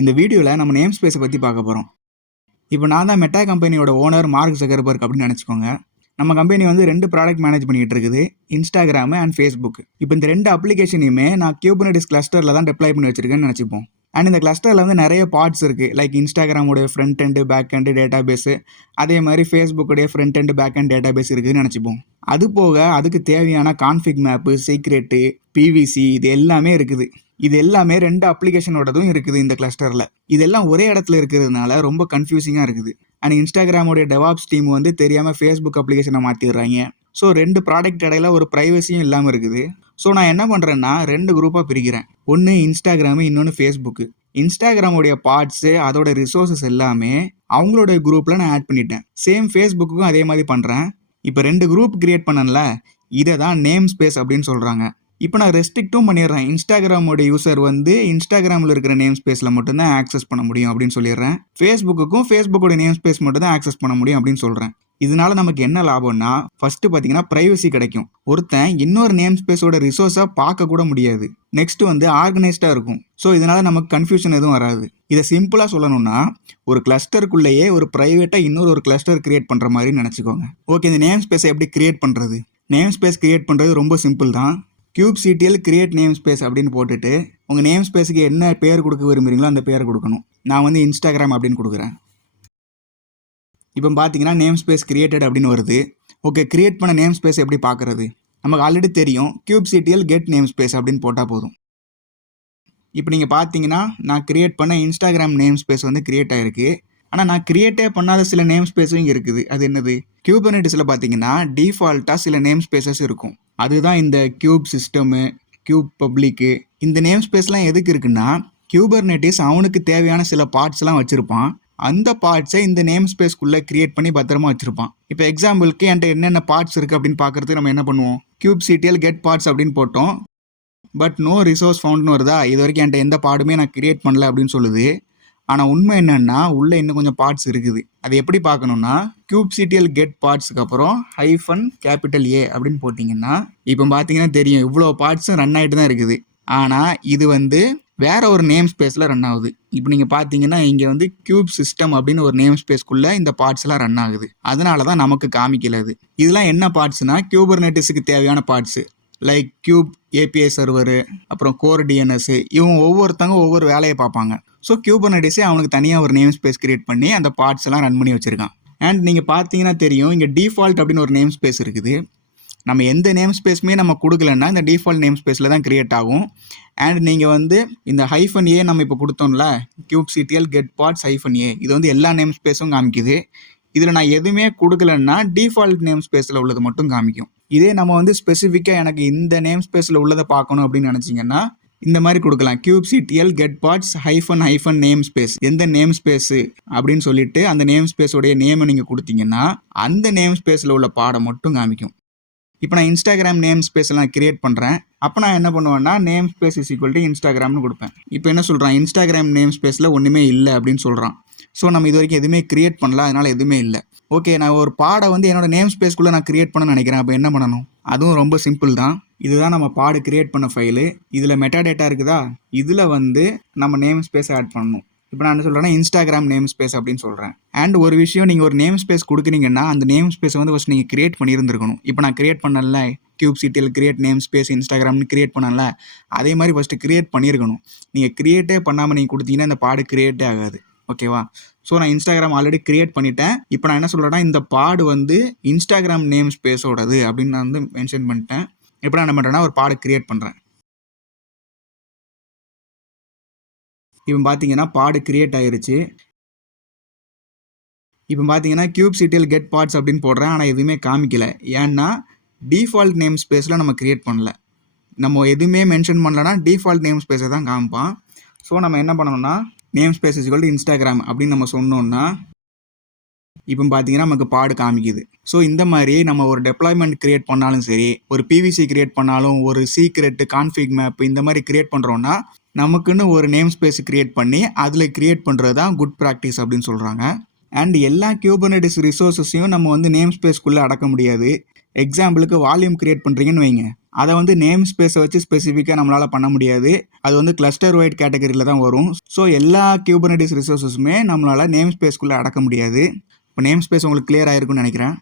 இந்த வீடியோவில் நம்ம நேம் ஸ்பேஸை பற்றி பார்க்க போகிறோம். இப்போ நான் தான் மெட்டா கம்பெனியோட ஓனர் மார்க் ஜக்கர்பர்க் அப்படின்னு நினச்சிக்கோங்க. நம்ம கம்பெனி வந்து 2 ப்ராடக்ட் மேனேஜ் பண்ணிகிட்டு இருக்குது, இன்ஸ்டாகிராமு அண்ட் ஃபேஸ்புக். இப்போ இந்த 2 அப்ளிகேஷனையுமே நான் கியூபர்நெட்டிஸ் கிளஸ்டரில் தான் டெப்ளாய் பண்ணி வச்சிருக்கேன்னு நினச்சிப்போம். அண்ட் இந்த கிளஸ்டரில் வந்து நிறைய பார்ட்ஸ் இருக்குது. லைக் இன்ஸ்டாகிராமோடைய front end back end database, அதே மாதிரி ஃபேஸ்புக்குடைய front end back end database இருக்குதுன்னு நினச்சிப்போம். அது போக அதுக்கு தேவையான கான்ஃபிக் மேப்பு, சீக்ரெட்டு, பிவிசி இது எல்லாமே இருக்குது. இது எல்லாமே 2 அப்ளிகேஷனோடதும் இருக்குது இந்த கிளஸ்டரில். இதெல்லாம் ஒரே இடத்துல இருக்கிறதுனால ரொம்ப கன்ஃபியூசிங்காக இருக்குது. அண்ட் இன்ஸ்டாகிராமோடைய டெவாப்ஸ் டீம் வந்து தெரியாமல் ஃபேஸ்புக் அப்ளிகேஷனை மாற்றிடுறாங்க. ஸோ 2 ப்ராடக்ட் இடையில ஒரு ப்ரைவசியும் இல்லாமல் இருக்குது. ஸோ நான் என்ன பண்ணுறேன்னா 2 குரூப்பாக பிரிக்கிறேன். ஒன்று இன்ஸ்டாகிராமு, இன்னொன்று ஃபேஸ்புக்கு. இன்ஸ்டாகிராமோடைய பார்ட்ஸு, அதோட ரிசோர்ஸஸ் எல்லாமே அவங்களோட குரூப்பில் நான் ஆட் பண்ணிட்டேன். சேம் ஃபேஸ்புக்குக்கும் அதே மாதிரி பண்ணுறேன். இப்போ 2 குரூப் கிரியேட் பண்ணல, இதை தான் நேம் ஸ்பேஸ் அப்படின்னு சொல்கிறாங்க. இப்போ நான் ரெஸ்ட்ரிக்ட்டும் பண்ணிடுறேன். இன்ஸ்டாகிராமோட யூசர் வந்து இன்ஸ்டாகிராமில் இருக்கிற நேம் ஸ்பேஸில் மட்டும்தான் ஆக்சஸ் பண்ண முடியும் அப்படின்னு சொல்லிடுறேன். ஃபேஸ்புக்குக்கும் ஃபேஸ்புக்கோட நேம் ஸ்பேஸ் மட்டும் தான் ஆக்சஸ் பண்ண முடியும் அப்படின்னு சொல்கிறேன். இதனால நமக்கு என்ன லாபம்னா, ஃபர்ஸ்ட் பார்த்தீங்கன்னா ப்ரைவசி கிடைக்கும். ஒருத்தன் இன்னொரு நேம் ஸ்பேஸோட ரிசோர்ஸை பார்க்க கூட முடியாது. நெக்ஸ்ட் வந்து ஆர்கனைஸ்டாக இருக்கும். ஸோ இதனால நமக்கு கன்ஃபியூஷன் எதுவும் வராது. இதை சிம்பிளாக சொல்லணும்னா, ஒரு கிளஸ்டருக்குள்ளேயே ஒரு ப்ரைவேட்டாக இன்னொரு கிளஸ்டர் கிரியேட் பண்ணுற மாதிரி நினச்சிக்கோங்க. ஓகே, இந்த நேம் ஸ்பேஸை எப்படி கிரியேட் பண்ணுறது? நேம் ஸ்பேஸ் கிரியேட் பண்ணுறது ரொம்ப சிம்பிள் தான். kubectl கிரியேட் நேம் ஸ்பேஸ் அப்படின்னு போட்டுட்டு உங்கள் நேம் ஸ்பேஸுக்கு என்ன பேர் கொடுக்க விரும்புகிறீங்களோ அந்த பேரை கொடுக்கணும். நான் வந்து இன்ஸ்டாகிராம் அப்படின்னு கொடுக்குறேன். இப்போ பார்த்தீங்கன்னா நேம் ஸ்பேஸ் கிரியேட்டட் அப்படின்னு வருது. ஓகே, கிரியேட் பண்ண நேம் ஸ்பேஸ் எப்படி பார்க்குறது? நமக்கு ஆல்ரெடி தெரியும், kubectl கெட் நேம் ஸ்பேஸ் அப்படின்னு போட்டால் போதும். இப்போ நீங்கள் பார்த்தீங்கன்னா நான் கிரியேட் பண்ண இன்ஸ்டாகிராம் நேம் ஸ்பேஸ் வந்து கிரியேட் ஆகிருக்கு. ஆனால் நான் கிரியேட்டே பண்ணாத சில நேம் ஸ்பேஸும் இங்கே இருக்குது. அது என்னது? கியூபர்நெட்டிஸில் பார்த்தீங்கன்னா டிஃபால்ட்டாக சில நேம் ஸ்பேசஸ் இருக்கும். அதுதான் இந்த கியூப் சிஸ்டமு, கியூப் பப்ளிக்கு. இந்த நேம் ஸ்பேஸ்லாம் எதுக்கு இருக்குன்னா, கியூபர்நெட்டிஸ் அவனுக்கு தேவையான சில பார்ட்ஸ்லாம் வச்சுருப்பான். அந்த பார்ட்ஸை இந்த நேம் ஸ்பேஸ்க்குள்ளே கிரியேட் பண்ணி பத்திரமா வச்சுருப்பான். இப்போ எக்ஸாம்பிளுக்கு என்கிட்ட என்னென்ன பார்ட்ஸ் இருக்குது அப்படின்னு பார்க்குறதுக்கு நம்ம என்ன பண்ணுவோம்? kubectl கெட் பார்ட்ஸ் அப்படின்னு போட்டோம். பட் நோ ரிசோர்ஸ் ஃபவுண்ட்னு வருதா? இது வரைக்கும் என்கிட்ட எந்த பார்ட்டுமே நான் கிரியேட் பண்ணல அப்படின்னு சொல்லுது. ஆனால் உண்மை என்னென்னா, உள்ளே இன்னும் கொஞ்சம் பார்ட்ஸ் இருக்குது. அது எப்படி பார்க்கணுன்னா, kubectl கெட் பார்ட்ஸுக்கு அப்புறம் -A அப்படின்னு போட்டிங்கன்னா இப்போ பார்த்தீங்கன்னா தெரியும், இவ்வளோ பார்ட்ஸும் ரன் ஆகிட்டு தான் இருக்குது. ஆனால் இது வந்து வேற ஒரு நேம் ஸ்பேஸில் ரன் ஆகுது. இப்போ நீங்கள் பார்த்தீங்கன்னா இங்கே வந்து கியூப் சிஸ்டம் அப்படின்னு ஒரு நேம் ஸ்பேஸ்க்குள்ளே இந்த பார்ட்ஸ்லாம் ரன் ஆகுது. அதனால தான் நமக்கு காமிக்கல அது. இதெல்லாம் என்ன பார்ட்ஸ்னா, கியூபர்நெட்டிஸுக்கு தேவையான parts. Like cube API server, அப்புறம் கோர் டிஎன்எஸ். இவங்க ஒவ்வொருத்தவங்க ஒவ்வொரு வேலையை பார்ப்பாங்க. ஸோ கியூபர்நெட்டிஸே அவனுக்கு தனியாக ஒரு நேம் ஸ்பேஸ் கிரியேட் பண்ணி அந்த பார்ட்ஸ் எல்லாம் ரன் பண்ணி வச்சுருக்கான். அண்ட் நீங்கள் பார்த்தீங்கன்னா தெரியும், இங்கே டிஃபால்ட் அப்படின்னு ஒரு நேம் ஸ்பேஸ் இருக்குது. நம்ம எந்த நேம் ஸ்பேஸுமே நம்ம கொடுக்கலன்னா இந்த டிஃபால்ட் நேம் ஸ்பேஸில் தான் கிரியேட் ஆகும். அண்ட் நீங்கள் வந்து இந்த -A நம்ம இப்போ கொடுத்தோம்ல, kubectl கெட் பார்ட்ஸ் -A, இது வந்து எல்லா நேம் ஸ்பேஸும் காமிக்குது. இதில் நான் எதுவுமே கொடுக்கலன்னா டிஃபால்ட் நேம் ஸ்பேஸில் உள்ளது மட்டும் காமிக்கும். இதே நம்ம வந்து ஸ்பெசிஃபிக்காக எனக்கு இந்த நேம் ஸ்பேஸில் உள்ளதை பார்க்கணும் அப்படின்னு நினச்சிங்கன்னா இந்த மாதிரி கொடுக்கலாம். kubectl get parts -name space, எந்த நேம் ஸ்பேஸு அப்படின்னு சொல்லிட்டு அந்த நேம் ஸ்பேஸோடைய நேமை நீங்கள் கொடுத்தீங்கன்னா அந்த நேம் ஸ்பேஸில் உள்ள பாடம் மட்டும் காமிக்கும். இப்போ நான் இன்ஸ்டாகிராம் நேம் ஸ்பேஸில் நான் கிரியேட் பண்ணுறேன். அப்போ நான் என்ன பண்ணுவேன்னா, நேம் ஸ்பேஸ் = இன்ஸ்டாகிராம்னு கொடுப்பேன். இப்போ என்ன சொல்கிறான், இன்ஸ்டாகிராம் நேம் ஸ்பேஸில் ஒன்றுமே இல்லை அப்படின்னு சொல்கிறான். ஸோ நம்ம இது வரைக்கும் எதுவுமே கிரியேட் பண்ணல, அதனால் எதுவுமே இல்லை. ஓகே, நான் ஒரு பாடை வந்து என்னோட நேம் ஸ்பேஸ்க்குள்ளே நான் கிரியேட் பண்ண நினைக்கிறேன். அப்போ என்ன பண்ணணும்? அதுவும் ரொம்ப சிம்பிள் தான். இதுதான் நம்ம பாடு கிரியேட் பண்ண ஃபைலு. இதில் மெட்டா டேட்டா இருக்குதா, இதில் வந்து நம்ம நேம் ஸ்பேஸ் ஆட் பண்ணணும். இப்போ நான் என்ன சொல்கிறேன்னா, இன்ஸ்டாகிராம் நேம் ஸ்பேஸ் அப்படின்னு சொல்கிறேன். அண்ட் ஒரு விஷயம், நீங்கள் ஒரு நேம் ஸ்பேஸ் கொடுக்குறீங்கன்னா அந்த நேம் ஸ்பேஸை வந்து ஃபஸ்ட் நீங்கள் கிரியேட் பண்ணியிருந்துருக்கணும். இப்போ நான் கிரியேட் பண்ணல, kubectl கிரியேட் நேம் ஸ்பேஸ் இன்ஸ்டாகிராம்னு கிரியேட் பண்ணல, அதே மாதிரி ஃபஸ்ட்டு கிரியேட் பண்ணியிருக்கணும். நீங்கள் கிரியேட்டே பண்ணாமல் நீங்கள் கொடுத்தீங்கன்னா இந்த பாடு கிரியேட்டே ஆகாது. ஓகேவா? ஸோ நான் இன்ஸ்டாகிராம் ஆல்ரெடி கிரியேட் பண்ணிட்டேன். இப்போ நான் என்ன சொல்கிறேன்னா, இந்த பாடு வந்து இன்ஸ்டாகிராம் நேம் ஸ்பேஸோடது அப்படின்னு நான் வந்து மென்ஷன் பண்ணிட்டேன். இப்போ நான் என்ன பண்ணுறேன்னா, ஒரு பாடு கிரியேட் பண்ணுறேன். இப்போ பார்த்தீங்கன்னா பாடு கிரியேட் ஆயிருச்சு. இப்போ பார்த்தீங்கன்னா kubectl கெட் பார்ட்ஸ் அப்படின்னு போடுறேன். ஆனால் எதுவுமே காமிக்கல. ஏன்னா டிஃபால்ட் நேம் ஸ்பேஸில் நம்ம கிரியேட் பண்ணல. நம்ம எதுவுமே மென்ஷன் பண்ணலன்னா டிஃபால்ட் நேம் ஸ்பேஸை தான் காமிப்பான். ஸோ நம்ம என்ன பண்ணணும்னா, நேம் ஸ்பேஸ் இன்ஸ்டாகிராம் அப்படின்னு நம்ம சொன்னோம்னா இப்போ பார்த்தீங்கன்னா நமக்கு பாடு காமிக்குது. ஸோ இந்த மாதிரி நம்ம ஒரு டெப்ளாய்மெண்ட் கிரியேட் பண்ணாலும் சரி, ஒரு பிவிசி கிரியேட் பண்ணாலும், ஒரு சீக்ரெட்டு, கான்ஃபிக் மேப் இந்த மாதிரி கிரியேட் பண்ணுறோன்னா நமக்குன்னு ஒரு நேம் ஸ்பேஸ் கிரியேட் பண்ணி அதில் கிரியேட் பண்ணுறது தான் குட் ப்ராக்டிஸ் அப்படின்னு சொல்கிறாங்க. அண்ட் எல்லா கியூபர்நெட்டிஸ் ரிசோர்ஸஸையும் நம்ம வந்து நேம் ஸ்பேஸ்க்குள்ளே அடக்க முடியாது. எக்ஸாம்பிளுக்கு வால்யூம் கிரியேட் பண்ணுறீங்கன்னு வைங்க. அதை வந்து நேம் ஸ்பேஸை வச்சு ஸ்பெசிஃபிக்காக நம்மளால் பண்ண முடியாது. அது வந்து கிளஸ்டர் வைட் கேட்டகரியில் தான் வரும். ஸோ எல்லா கியூபர்னெட்டிஸ் ரிசோர்ஸஸுமே நம்மளால் நேம் ஸ்பேஸ்க்குள்ளே அடக்க முடியாது. இப்போ நேம் ஸ்பேஸ் உங்களுக்கு கிளியர் ஆயிருக்குன்னு நினைக்கிறேன்.